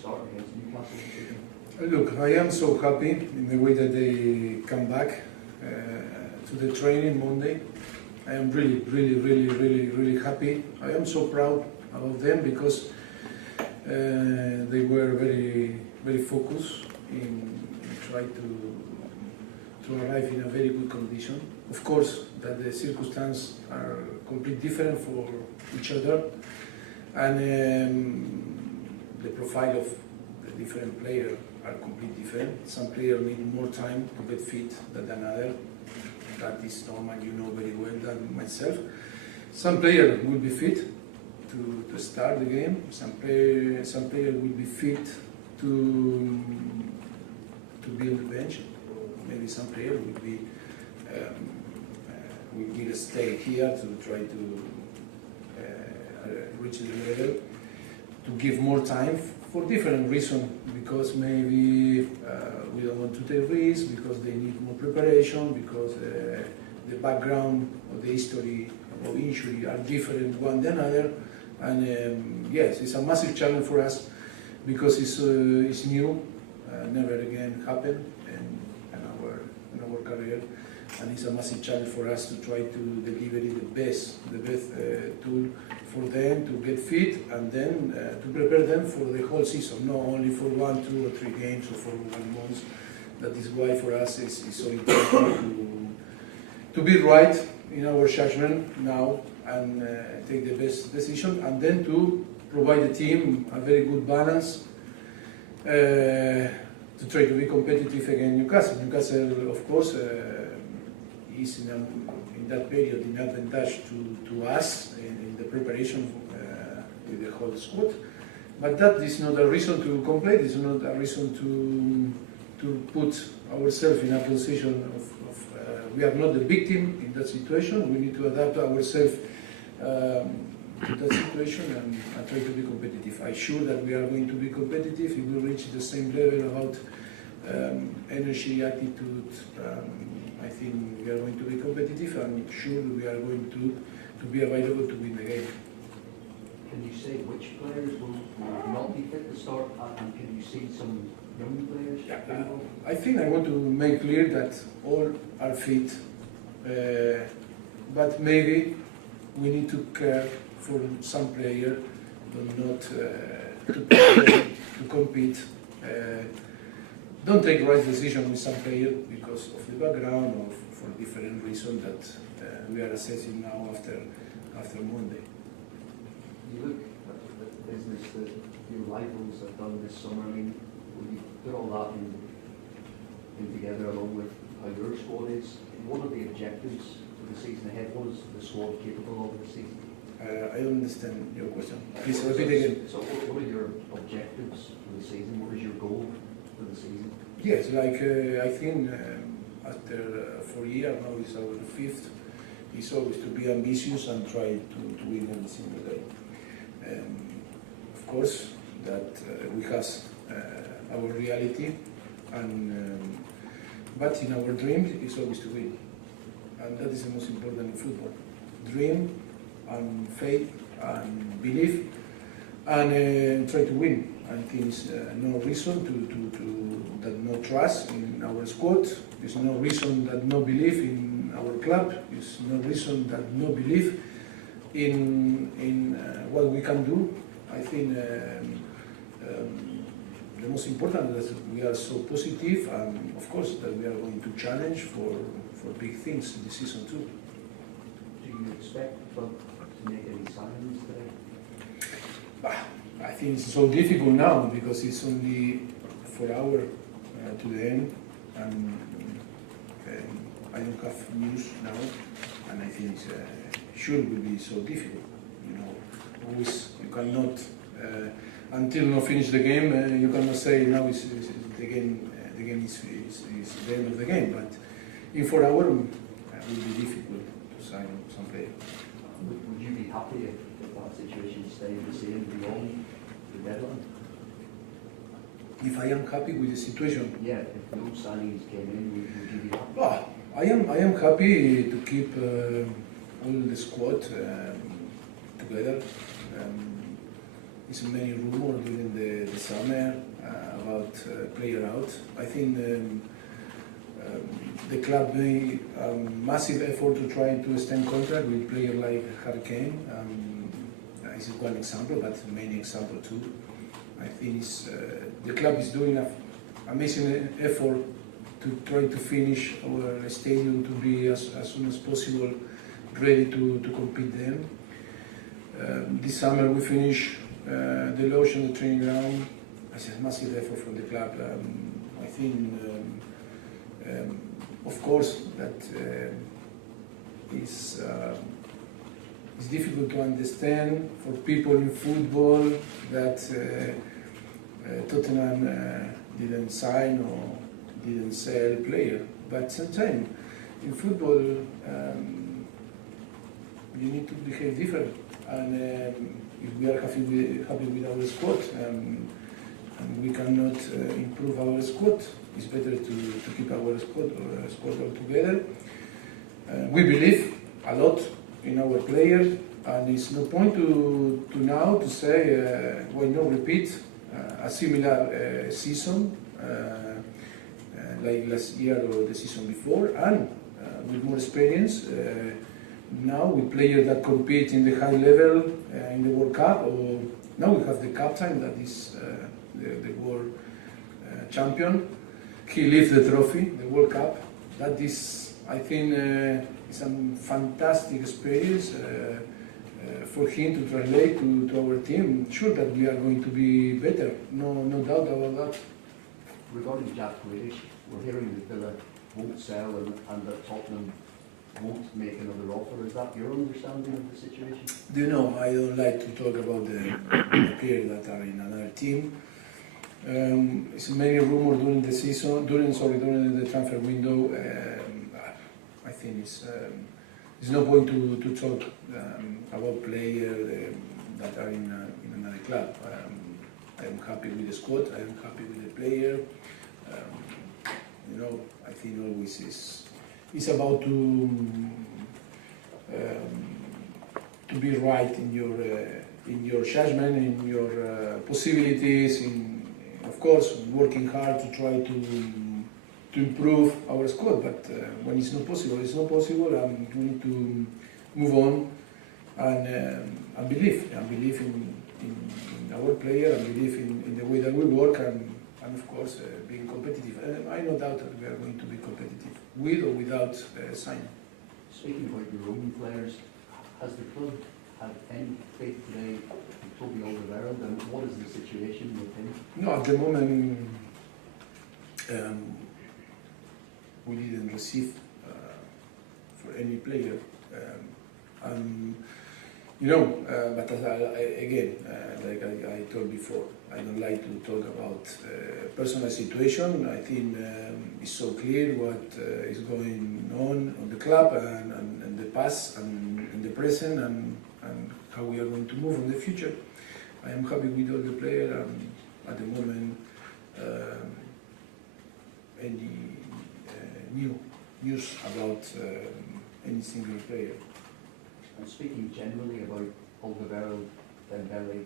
start against Newcastle? Look, I am so happy in the way that they come back to the training Monday. I am really happy. I am so proud about them because they were very focused in trying to arrive in a very good condition. Of course, that the circumstances are completely different for each other, and the profile of the different players are completely different. Some players need more time to get fit than another. That is normal, you know very well than myself. Some players will be fit to start the game. Some players will be fit to be on the bench. Maybe some players will stay here to try to reach the level, to give more time for different reasons, because maybe we don't want to take risks, because they need more preparation, because the background or the history of injury are different one than another. And yes, it's a massive challenge for us because it's new, never again happened in our career, and it's a massive challenge for us to try to deliver the best tool for them to get fit, and then to prepare them for the whole season, not only for 1, 2 or 3 games or for 1 month. That is why for us it's so important to be right in our judgment now and take the best decision, and then to provide the team a very good balance to try to be competitive against Newcastle. Newcastle, of course, is in that period in advantage to us in the preparation with the whole squad. But that is not a reason to complain. It's not a reason to put ourselves in a position of we are not the victim in that situation. We need to adapt ourselves to that situation and try to be competitive. I'm sure that we are going to be competitive. If we reach the same level about energy, attitude, I think we are going to be competitive, and sure we are going to be available to win the game. Can you say which players will not be fit to start, and can you see some young players? Yeah, I think I want to make clear that all are fit, but maybe we need to care for some players, but not to compete. Don't take right decision with some players because of the background or for different reasons that we are assessing now after Monday. You look at the business that your rivals have done this summer. I mean, when you put all that in together along with how your squad is, what are the objectives for the season ahead? What is the squad capable of this season? I don't understand your question. Please repeat again. So what are your objectives for the season? What is your goal for the season? Yes, like I think after 4 years, now it's our 5th, it's always to be ambitious and try to win every single day. Of course, that we have our reality, and but in our dream is always to win, and that is the most important in football. Dream and faith and belief, and try to win. I think there's no reason to that no trust in our squad. There's no reason that no belief in our club. There's no reason that no belief in what we can do. I think the most important is that we are so positive, and of course that we are going to challenge for big things this season too. Do you expect to make any signings today? I think it's so difficult now because it's only 4 hours to the end, and I don't have news now, and I think sure will be so difficult. You know, always you cannot until you finish the game. You cannot say now is the game. The game is the end of the game, but in 4 hours it will be difficult to sign some player. Would you be happy if that situation stayed the same beyond the deadline? If I am happy with the situation? Yeah, if no signings came in, would you be happy? Well, I am happy to keep all the squad together. There's many rumors during the summer player out. I think the club made a massive effort to try to extend contract with players like Hurricane. This is one example, but many examples too. I think the club is doing an amazing effort to try to finish our stadium to be as soon as possible ready to compete then. This summer we finish the lodge and the training ground. It's a massive effort from the club. I think, of course, that it's difficult to understand for people in football that Tottenham didn't sign or didn't sell player. But sometimes in football you need to behave different. And if we are happy with our squad and we cannot improve our squad, it's better to keep our squad all together. We believe a lot in our players, and it's no point to now to say why not repeat a similar season like last year or the season before, and with more experience. Now with players that compete in the high level in the World Cup, or now we have the captain that is the world champion. He lifts the trophy, the World Cup. That is, I think, is a fantastic experience for him to translate to our team. I'm sure that we are going to be better, no doubt about that. Regarding Jack Grealish, we're hearing that Villa won't sell and that Tottenham won't make another offer. Is that your understanding of the situation? Do you know, I don't like to talk about the players that are in another team. It's many rumors during the season, during the transfer window. I think it's no point to talk about players that are in another club. I am happy with the squad. I am happy with the player. I think always it's about to be right in your judgment, in your possibilities, of course, working hard to try to improve our squad. But when it's not possible, it's not possible, and we need to move on and believe in our player, and believe in the way that we work, and of course being competitive. I no doubt that we are going to be competitive, with or without signing. Speaking about your own players, has the club had any faith today in Toby Alderweireld, and what is the situation with him? No, at the moment we didn't receive for any player. But as again, like I told before, I don't like to talk about personal situation. I think it's so clear what is going on the club and the past and in the present and how we are going to move in the future. I am happy with all the players. At the moment, any news about any single player. And speaking generally about Alderweireld, Dembele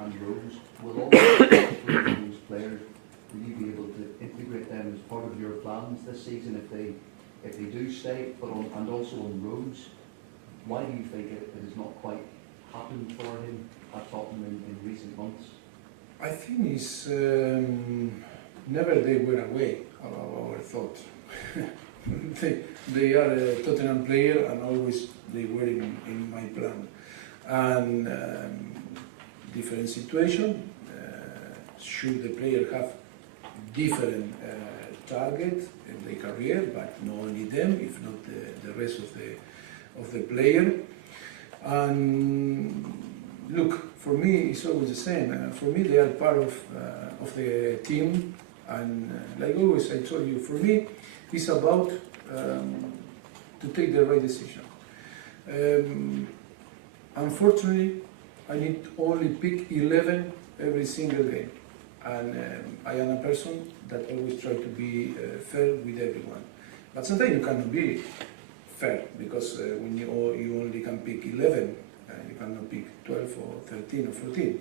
and Rose, will all those players, will you be able to integrate them as part of your plans this season if they do stay? And also on Rose, why do you think it has not quite happened for him at Tottenham in recent months? I think it's never they were away of our thought. They are a Tottenham player, and always they were in my plan. And different situation. Should the player have different target in their career, but not only them, if not the rest of the player. And look, for me, it's always the same. For me, they are part of the team, and like always, I told you, for me, it's about to take the right decision. Unfortunately, I need to only pick 11 every single game, and I am a person that always try to be fair with everyone. But sometimes you cannot be fair, because when you only can pick 11, you cannot pick 12 or 13 or 14.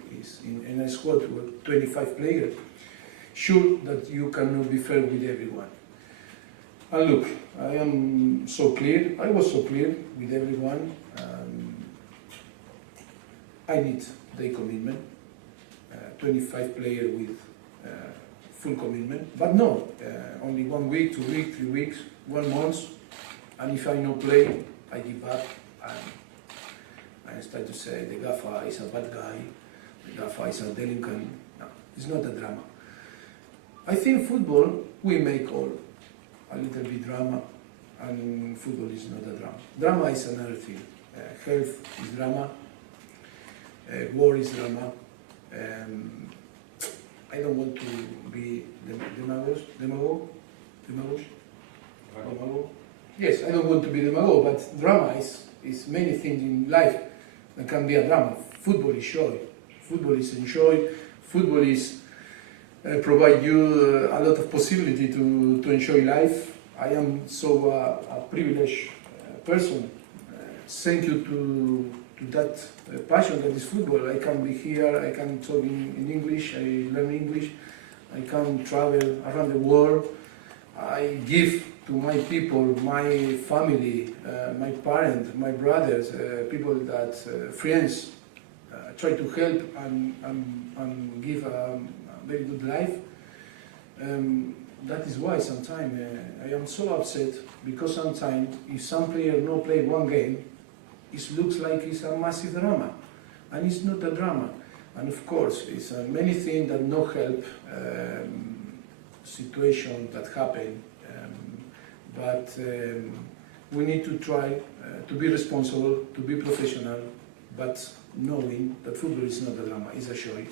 In a squad with 25 players, sure that you cannot be fair with everyone. And look, I am so clear, I was so clear with everyone. I need their commitment, 25 players with full commitment, but no, only 1 week, 2 weeks, 3 weeks, 1 month, and if I no play, I give up, and I start to say the gaffer is a bad guy, the gaffer is a delinquent. No, it's not a drama. I think football, we make all a little bit drama, and football is not a drama. Drama is another thing. Health is drama, war is drama. I don't want to be demagogue. Yes, I don't want to be demagogue, but drama is many things in life that can be a drama. Football is joy. Football is enjoy. Football is provide you a lot of possibility to enjoy life. I am so a privileged person. Thank you to that passion that is football. I can be here, I can talk in English, I learn English, I can travel around the world. I give to my people, my family, my parents, my brothers, people that, friends, try to help and give a very good life. That is why sometimes I am so upset, because sometimes if some player no play 1 game, it looks like it's a massive drama, and it's not a drama. And of course, it's many things that no help, situation that happen, but we need to try to be responsible, to be professional, but knowing that football is not a drama, it's a joy.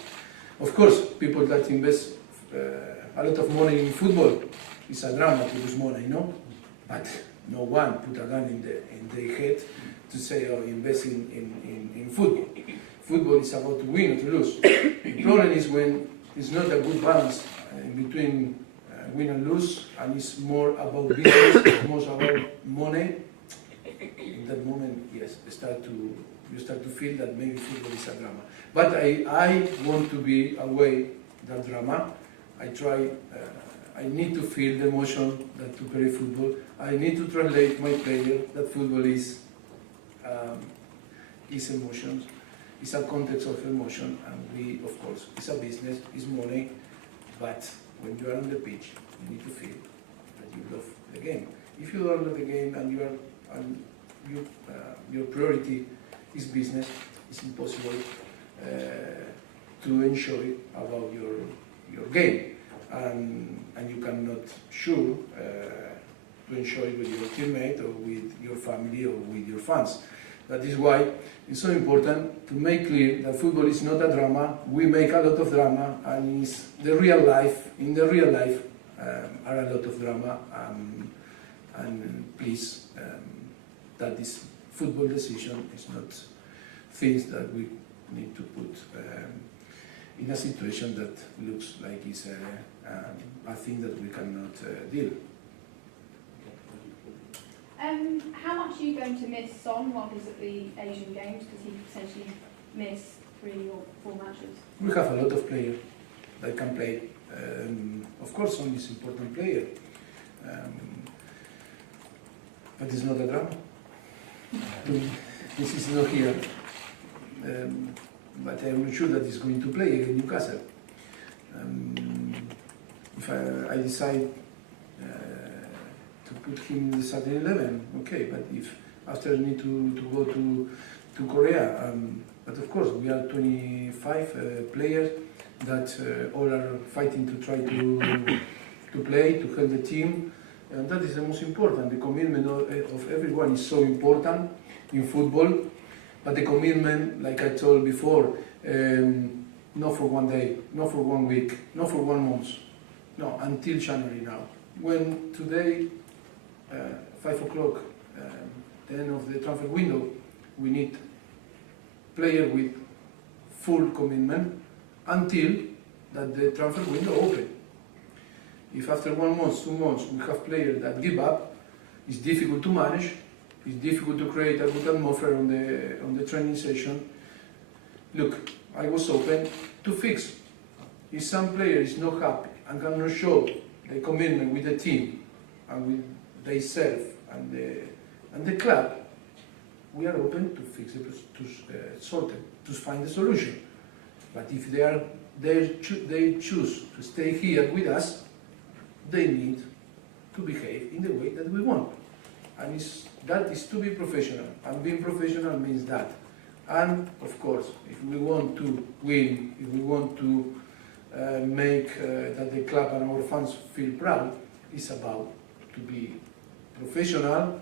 Of course, people that invest a lot of money in football, it's a drama to lose money, no? But no one put a gun in their head to say, oh, invest in football. Football is about to win or to lose. The problem is when it's not a good balance in between win and lose, and it's more about business, more about money. In that moment, yes, you start to feel that maybe football is a drama. But I want to be away that drama. I try. I need to feel the emotion that to play football. I need to translate my player that football is emotions. It's a context of emotion, and we, of course, it's a business, it's money. But when you are on the pitch, you need to feel that you love the game. If you don't love the game and your priority is business, it's impossible to enjoy about your game. And you cannot sure to enjoy with your teammate or with your family or with your fans. That is why it's so important to make clear that football is not a drama. We make a lot of drama, and it's the real life. In the real life are a lot of drama, and please, that this football decision is not things that we need to put in a situation that looks like it's a thing that we cannot deal. How much are you going to miss Son while he's at the Asian Games? Because he potentially miss 3 or 4 matches. We have a lot of players that can play. Of course, Son is an important player, but it's not a drama. This is not here. But I'm not sure that he's going to play against Newcastle. If I decide to put him in the starting 11, okay, but if after I need to go to Korea, but of course we are 25 players that all are fighting to try to play, to help the team, and that is the most important. The commitment of everyone is so important in football. But the commitment, like I told before, not for 1 day, not for 1 week, not for 1 month, no, until January now. When today, 5 o'clock, the end of the transfer window, we need player with full commitment until that the transfer window open. If after 1 month, 2 months, we have players that give up, it's difficult to manage. It's difficult to create a good atmosphere on the training session. Look, I was open to fix if some player is not happy and cannot show the commitment with the team and with themselves and the club, we are open to fix it, to solve it, to find a solution. But if they choose to stay here with us, they need to behave in the way that we want. And that is to be professional. And being professional means that. And of course, if we want to win, if we want to make that the club and our fans feel proud, it's about to be professional,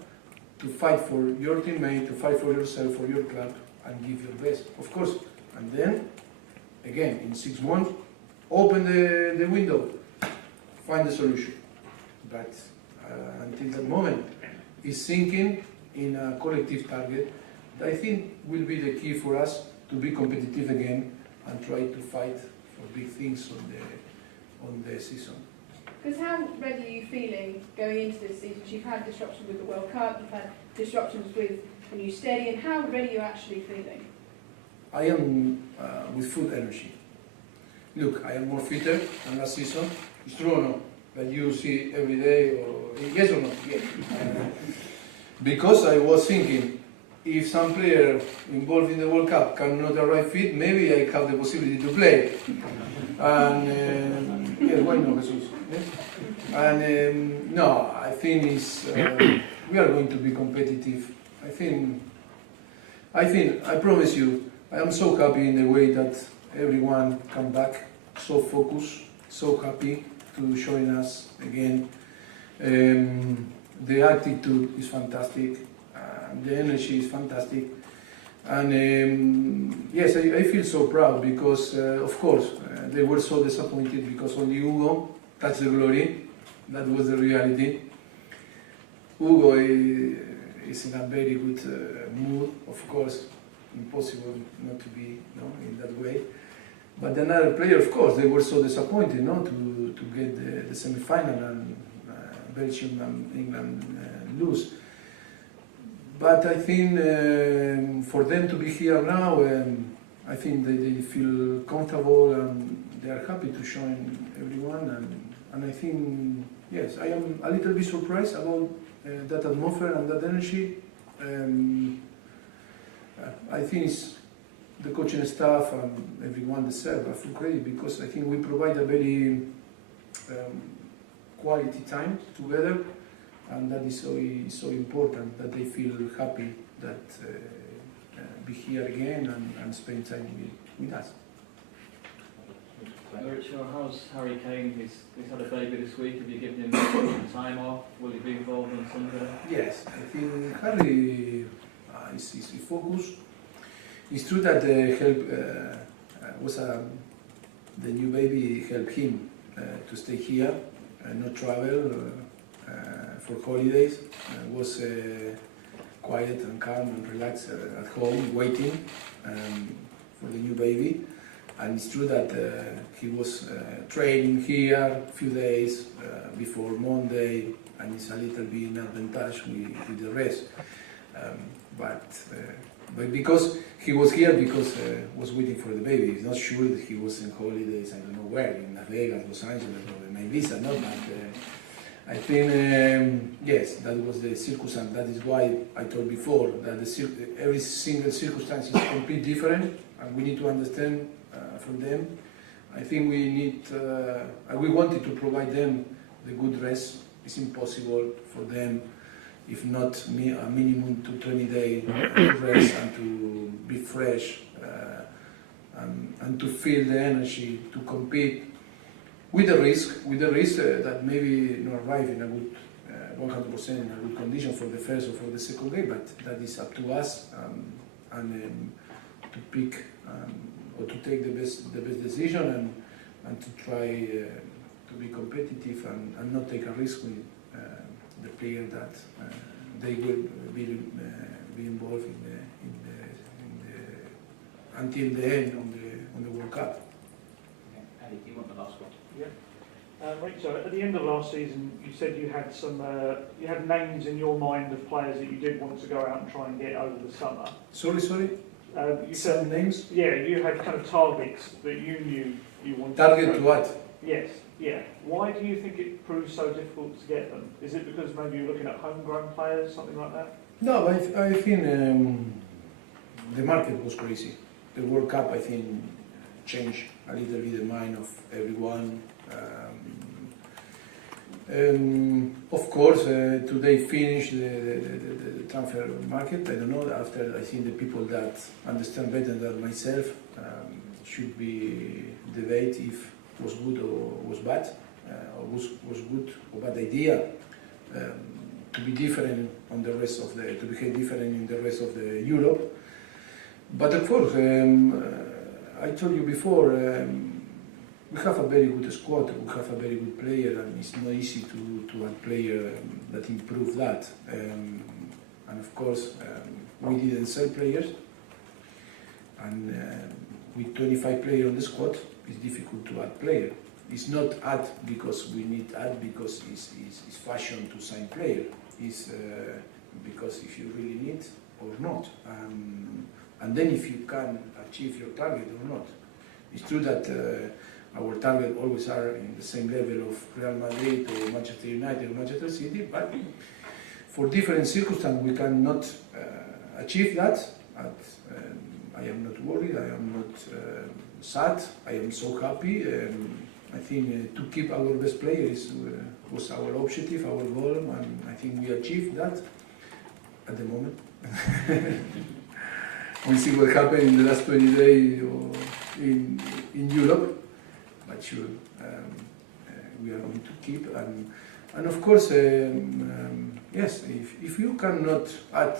to fight for your teammate, to fight for yourself, for your club, and give your best, of course. And then, again, in 6 months, open the window, find a solution. But until that moment, is thinking in a collective target that I think will be the key for us to be competitive again and try to fight for big things on the season. Because how ready are you feeling going into this season? You've had disruption with the World Cup, you've had disruptions with the new stadium. How ready are you actually feeling? I am with full energy. Look, I am more fitter than last season. It's true or not? That you see every day, or yes or no? Yes. Because I was thinking, if some player involved in the World Cup cannot arrive fit, maybe I have the possibility to play. And yes, why not, Jesus? Yes? And no, I think it's, we are going to be competitive. I promise you, I am so happy in the way that everyone come back, so focused, so happy to showing us again. The attitude is fantastic, the energy is fantastic, and yes, I feel so proud because, of course, they were so disappointed because only Hugo touched the glory. That was the reality. Hugo is in a very good mood, of course, impossible not to be in that way. But another player, of course, they were so disappointed to get the semi-final and Belgium and England lose. But I think for them to be here now, I think they feel comfortable and they are happy to join everyone. And I think, yes, I am a little bit surprised about that atmosphere and that energy. I think it's the coaching staff and everyone deserve a full credit because I think we provide a very quality time together, and that is so important that they feel happy that be here again and spend time with us. Mauricio, how's Harry Kane? He's had a baby this week. Have you given him time off? Will he be involved on Sunday? Yes, I think Harry is focused. It's true that the new baby helped him to stay here, not travel for holidays. Was quiet and calm and relaxed at home, waiting for the new baby. And it's true that he was training here a few days before Monday, and it's a little bit in advantage with the rest. But because he was here, because was waiting for the baby, it's not sure that he was in holidays, I don't know where, in Las Vegas, Los Angeles, or in Ibiza, no? But I think, yes, that was the circumstance. That is why I told before that every single circumstance is completely different, and we need to understand from them. I think we wanted to provide them the good rest. It's impossible for them, if not a minimum to 20-day rest and to be fresh and to feel the energy to compete with the risk that maybe not arrive in a good 100% in a good condition for the first or for the second game, but that is up to us and to pick or to take the best decision and to try to be competitive and not take a risk with the player that they will be involved until the end on the World Cup. Eddie, do you want the last one? Yeah. Right, so at the end of last season, you said you had you had names in your mind of players that you did want to go out and try and get over the summer. Sorry? You said names? Yeah, you had kind of targets that you knew you want Target to what? Yes, yeah. Why do you think it proves so difficult to get them? Is it because maybe you're looking at homegrown players, something like that? No, I think the market was crazy. The World Cup, I think, changed a little bit the mind of everyone. Of course, today finished the transfer market. I don't know. After, I think the people that understand better than myself should be debate if was good or was bad, or was good or bad idea to be different on the rest of the, to behave different in the rest of the Europe. But of course, I told you before, we have a very good squad, we have a very good player, and it's not easy to add player that improve that. And of course, we didn't sell players, and with 25 players on the squad, it's difficult to add player. It's not add because we need add because it's fashion to sign player. It's because if you really need or not. And then if you can achieve your target or not. It's true that our target always are in the same level of Real Madrid or Manchester United or Manchester City, but for different circumstances we cannot achieve that. I am not worried, I am not sad, I am so happy. I think to keep our best players was our objective, our goal, and I think we achieved that at the moment. We'll see what happens in the last 20 days in Europe, but sure, we are going to keep. And of course, yes, if you cannot add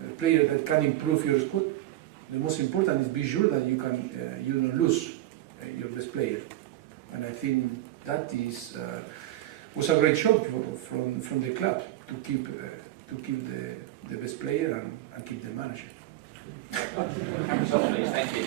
a player that can improve your squad, the most important is be sure that you don't lose your best player. And I think that was a great job from the club to keep the best player and keep the manager. Cameras off, please. Thank you.